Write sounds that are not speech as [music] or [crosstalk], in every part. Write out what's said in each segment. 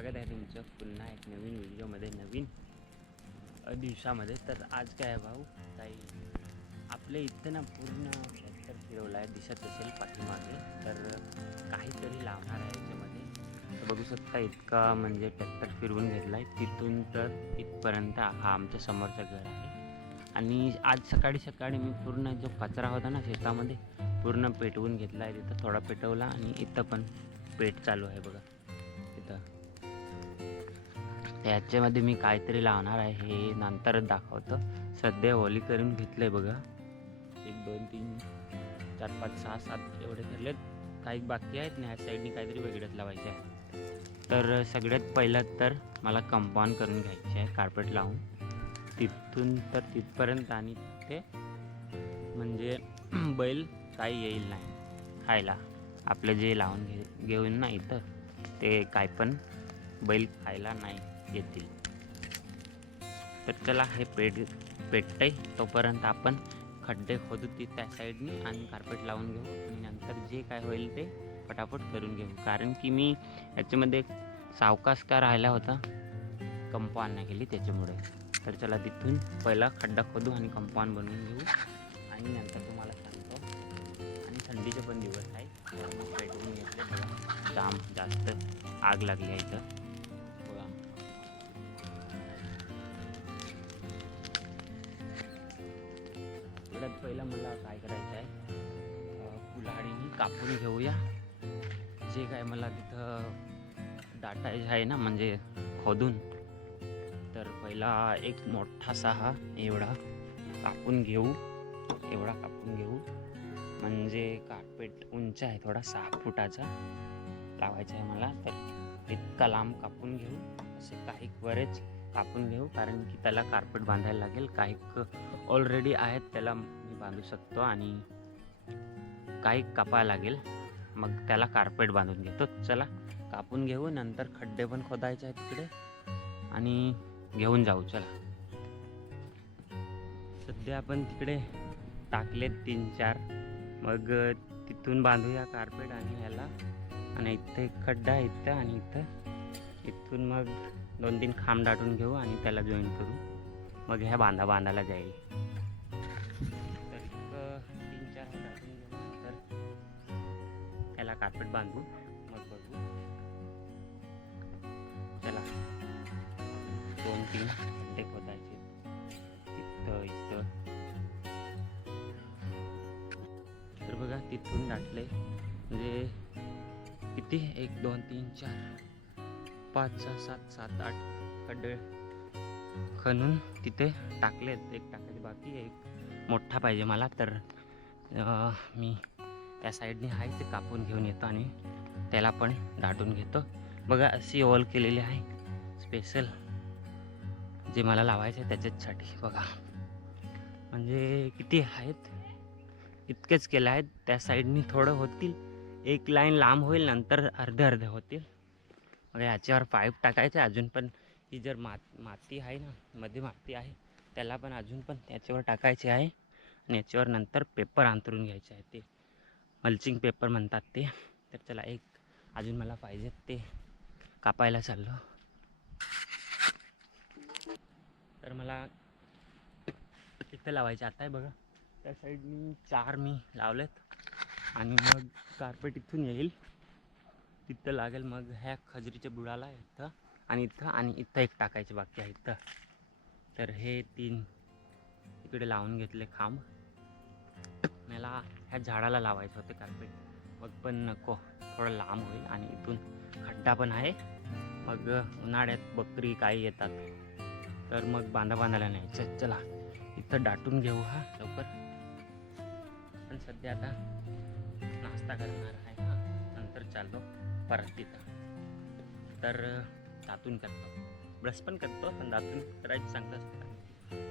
स्वागत आहे तुमचं पुन्हा एक नवीन व्हिडिओमध्ये नवीन दिवसामध्ये. तर आज काय आहे भाऊ? काही आपल्या इथं ना पूर्ण ट्रॅक्टर फिरवला आहे दिसत असेल पाठीमागे. तर काहीतरी लावणार आहे याच्यामध्ये. तर बघू शकता इतका म्हणजे ट्रॅक्टर फिरवून घेतला आहे. तिथून तर इथपर्यंत हा आमचं समोरचं घर आहे. आणि आज सकाळी सकाळी मी पूर्ण जो कचरा होता ना शेतामध्ये पूर्ण पेटवून घेतला आहे. तिथं थोडा पेटवला आणि इथं पण पेट चालू आहे बघा. याच्यामध्ये मी काहीतरी लावणार आहे हे नंतरच दाखवतो. सध्या ओली करून घेतलं आहे बघा. एक दोन तीन चार पाच सहा सात एवढे ठरलेत काही बाकी आहेत ना ह्या साईडनी काहीतरी वेगळंच लावायचे आहे तर सगळ्यात पहिलं तर मला कंपाऊंड करून घ्यायचे आहे कार्पेट लावून. तिथून तर तिथपर्यंत आणि ते म्हणजे [clears throat] बैल काही येईल नाही. खायला. आपलं जे लावून घे घेऊन ना इथं ते काय पण बैल खायला नाही. येतील. तर चला हे पेट पेटतं आहे तोपर्यंत आपण खड्डे खोदू ती त्या साईडनी आणि कार्पेट लावून घेऊ. आणि नंतर जे काय होईल ते पटापट करून घेऊ. कारण की मी याच्यामध्ये सावकाश का राहिला होता. कंपाऊंड नाही केली त्याच्यामुळे. तर चला तिथून पहिला खड्डा खोदू आणि कंपाऊंड बनवून घेऊ. आणि नंतर तुम्हाला सांगतो. आणि थंडीचे पण दिवस आहे पेटवून घेतले. जाम जास्त आग लागली आहे इथं. सगळ्यात पहिलं मला काय करायचं आहे अं, कापून घेऊया. जे काय मला तिथं डाटायचं आहे ना म्हणजे खोदून तर पहिला एक मोठासा हा एवढा कापून घेऊ एवढा कापून घेऊ. म्हणजे कार्पेट उंच आहे थोडा सहा फुटाचा लावायचा आहे मला तर इतका लांब कापून घेऊ असे काही बरेच कापून घेऊ कारण की त्याला कार्पेट बांधायला लागेल. काही ऑलरेडी आहेत त्याला मी बांधू शकतो आणि काही कापायला लागेल. मग त्याला कार्पेट बांधून घेतो. चला कापून घेऊ नंतर खड्डे पण खोदायचे आहेत तिकडे. आणि घेऊन जाऊ चला. सध्या आपण तिकडे टाकलेत तीन चार. मग तिथून बांधूया कार्पेट आणि ह्याला. आणि इथे एक खड्डा आहे इथं आणि इथं. इथून मग दोन तीन खांब दाटून घेऊ आणि त्याला जॉईन करू. मग ह्या बांधा बांधायला जाईल. तर तीन चार दाटून घेऊ नंतर कार्पेट बांधू. मग बघू. चला. दोन तीन खड्डे खोदायचे. इथं इथं. तर बघा तिथून दाटले म्हणजे किती? एक दोन तीन चार. पाच सहा सात सात आठ. खड्डे खणून तिथे टाकलेत. एक टाकायचे बाकी एक मोठा पाहिजे मला. तर मी त्या साईडने आहे ते कापून घेऊन येतो आणि त्याला पण दाटून घेतो. बघा अशी ओल केलेली आहे. स्पेशल. जे मला लावायचं आहे त्याच्यासाठी. बघा. म्हणजे किती आहेत? इतकेच केले आहेत. त्या साईडनी थोडं होतील. एक लाईन लांब होईल नंतर अर्धे अर्धे होतील. मग याच्यावर पाईप टाकायचे अजून पण. ही जर मात माती आहे ना मध्ये माती आहे त्याला पण अजून पण त्याच्यावर टाकायचे आहे. आणि याच्यावर नंतर पेपर अंतरून घ्यायचे आहे ते. मल्चिंग पेपर म्हणतात ते. तर चला एक अजून मला पाहिजेत ते कापायला चाललो. तर मला इथं लावायचे. आता आहे बघा त्या साईडनी चार मी लावलेत. आणि मग कार्पेट इथून येईल. तिथं लागेल मग ह्या खजरीच्या बुडाला इथं आणि इथं आणि इथं एक टाकायचे बाकी आहे इथं. तर हे तीन इकडे लावून घेतले खांब. मला ह्या झाडाला लावायचं होतं कार्पेट मग पण नको थोडं लांब होईल आणि इथून खड्डा पण आहे. मग उन्हाळ्यात बकरी काही येतात. तर मग बांधा बांधायला नाही चल चला इथं दाटून घेऊ हा लवकर. पण सध्या आता नाश्ता करणार आहे हा. नंतर चाललो. परत तिथं तर दातून करतो. ब्रश पण करतो पण दातून करायचं चांगलं असतं.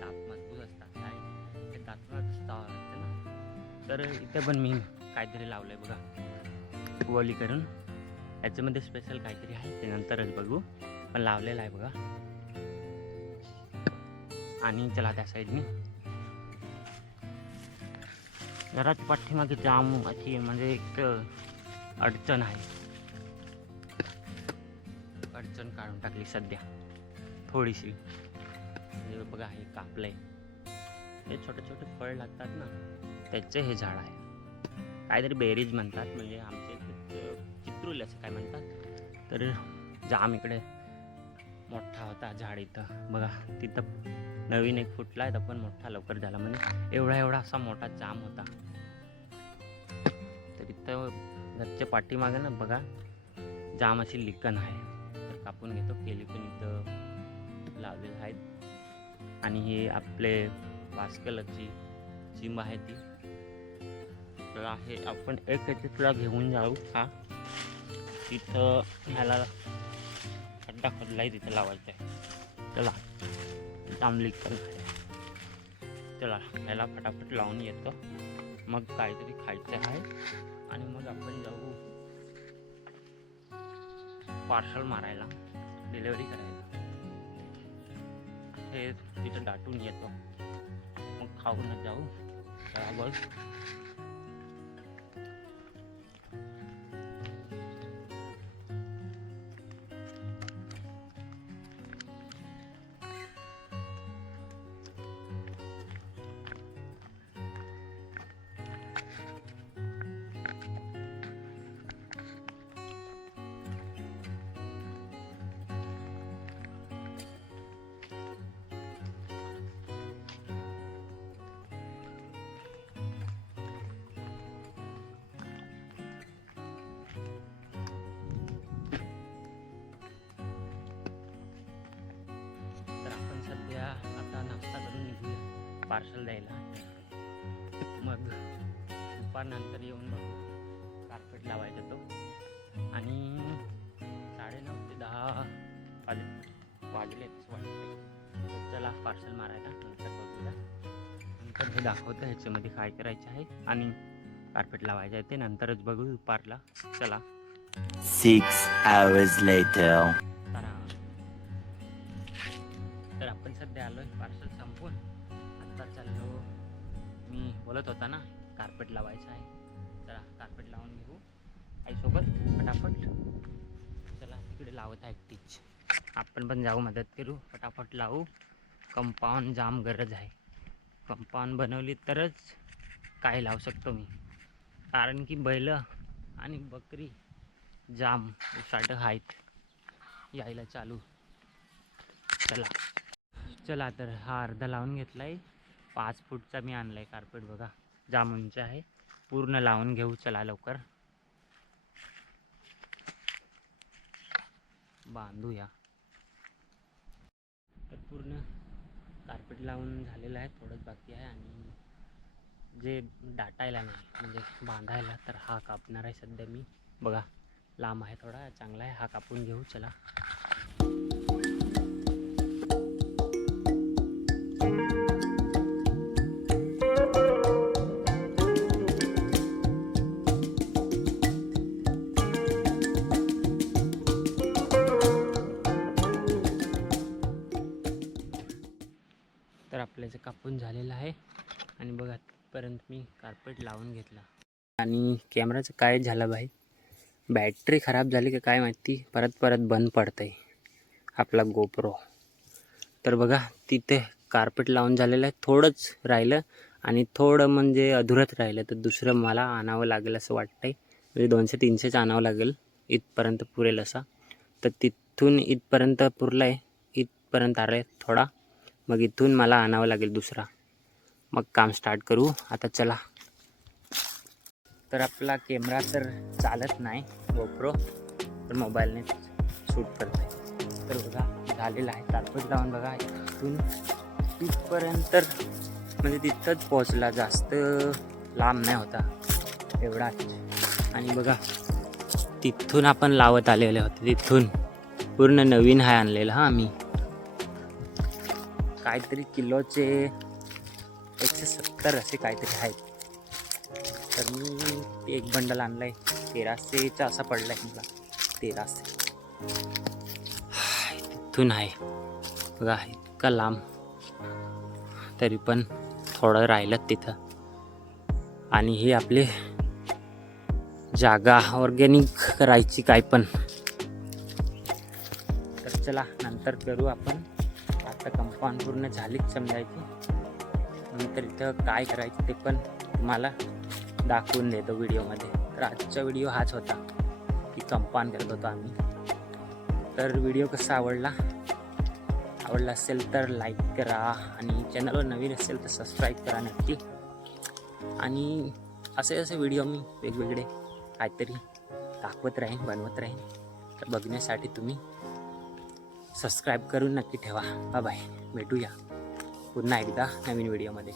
दात मजबूत असतात. काय ते दातूनच असतं ना. तर इथे पण मी काहीतरी लावलं आहे बघा. वली करून. याच्यामध्ये स्पेशल काहीतरी आहे. ते नंतरच बघू. पण लावलेलं आहे बघा. आणि चला त्या साईडनी घरात पाठीमागे जाम अशी म्हणजे एक अडचण आहे. अडचण काढून टाकली सध्या. थोडीशी. हे बघा हे कापलंय. हे छोटे छोटे फळ लागतात ना त्याचे हे झाड आहे. काहीतरी बेरीज म्हणतात म्हणजे आमच्या इकडे चित्रुल असं काय म्हणतात. तर जाम इकडे मोठा होता झाड इथं. बघा तिथं नवीन एक फुटला आहे तर पण मोठा लवकर झाला. म्हणजे एवढा एवढा असा मोठा जाम होता. तर इथं घरच्या पाठीमागे ना बघा जाम अशी लिकन आहे. कापून घेतो केली पण इथं लावलेलं आहेत. आणि हे आपले वास्कलची चिंब आहे ती. तर आहे आपण एक तुला घेऊन जाऊ. हा. तिथं ह्याला खड्डा खोदलाय तिथं लावायचं आहे. चला चांगली चला ह्याला फटाफट लावून येतो. मग काहीतरी खायचं आहे. पार्सल मारायला डिलेवरी करायला हे तिथं दाटून येतो मग खाऊन जाऊ चला बघ पार्सल द्यायला मग दुपारनंतर येऊन बघू. कार्पेट लावायचा तो. आणि साडेनऊ ते दहा वाजले वाजलेच वाटते तर चला पार्सल मारायला नंतर बघूया. नंतर हे दाखवतं ह्याच्यामध्ये काय करायचं आहे. आणि कार्पेट लावायचं आहे ते नंतरच बघू दुपारला. चला. Six hours later. तर आपण सध्या आलो आहे पार्सल संपवून. आत्ता चाललो. मी बोलत होता ना कार्पेट लावायचं आहे. चला कार्पेट लावून घेऊ. आईसोबत फटाफट. चला तिकडे लावत आहे एकटीच आपण पण जाऊ मदत करू. फटाफट लावू. कंपाऊंड जाम गरज आहे. कंपाऊंड बनवली तरच काय लावू शकतो मी? कारण की बैल आणि बकरी जाम उसाट आहेत. यायला चालू. चला. चला तर हा अर्धा लावून घेतला आहे पाच फूटचा मी आणला आहे कार्पेट बघा. जामुनचं आहे. पूर्ण लावून घेऊ चला लवकर. बांधूया. तर पूर्ण कार्पेट लावून झालेलं आहे. थोडंच बाकी आहे आणि जे दाटायला नाही म्हणजे बांधायला तर हा कापणार आहे सध्या मी. बघा लांब आहे थोडा चांगला आहे. हा कापून घेऊ चला. तर कापून झालेलं आहे. आणि बघा तिथपर्यंत मी कार्पेट लावून घेतला. आणि कॅमेराचं काय झालं भाई बॅटरी खराब झाली का काय माहिती? परत परत बंद पडतंय आपला गोप्रो तर बघा तिथे कार्पेट लावून झालेलं आहे. थोडंच राहिलं आणि थोडं म्हणजे अधुरच राहिलं. तर दुसरं मला आणावं लागेल असं वाटतंय. म्हणजे दोनशे तीनशेच आणावं लागेल. इथपर्यंत पुरेल असा. तर तिथून इथपर्यंत पुरलं आहे इथपर्यंत आलं आहे थोडा. मग इथून मला आणावं लागेल दुसरा. मग काम स्टार्ट करू. आता चला. तर आपला कॅमेरा तर चालत नाही गोप्रो तर मोबाईलने शूट करतो तर बघा झालेलं आहे. कार्पेट लावून बघा इथून तिथपर्यंत म्हणजे तिथंच पोचला जास्त लांब नाही होता. एवढा. आणि बघा तिथून आपण लावत आलेले होते. तिथून. पूर्ण नवीन हाय आणलेलं हा आम्ही काहीतरी किलोचे एकशे सत्तर असे काहीतरी आहेत. तर मी एक बंडल आणलाय. आहे तेराशेचा असा पडला आहे मला. तेराशे. तिथून आहे. बघा इतका लांब. तरी पण थोडं राहिलं तिथं. आणि ही आपली जागा ऑर्गॅनिक करायची काय पण. तर चला नंतर करू आपण. आता कंपाऊंड पूर्ण झालीच समजायची. नंतर इथं काय करायचं ते पण तुम्हाला दाखवून देतो व्हिडिओमध्ये. तर आजचा व्हिडिओ हाच होता की कंपाऊंड करत होतो आम्ही. तर व्हिडिओ कसा आवडला? आवडला असेल तर लाईक करा आणि चॅनलवर नवीन असेल तर सबस्क्राईब करा नक्की. आणि असे असे व्हिडिओ मी वेगवेगळे काहीतरी दाखवत राहीन बनवत राहीन. तर बघण्यासाठी तुम्ही सबस्क्राईब करून नक्की ठेवा. बाय बाय भेटूया पुन्हा एकदा नवीन व्हिडिओमध्ये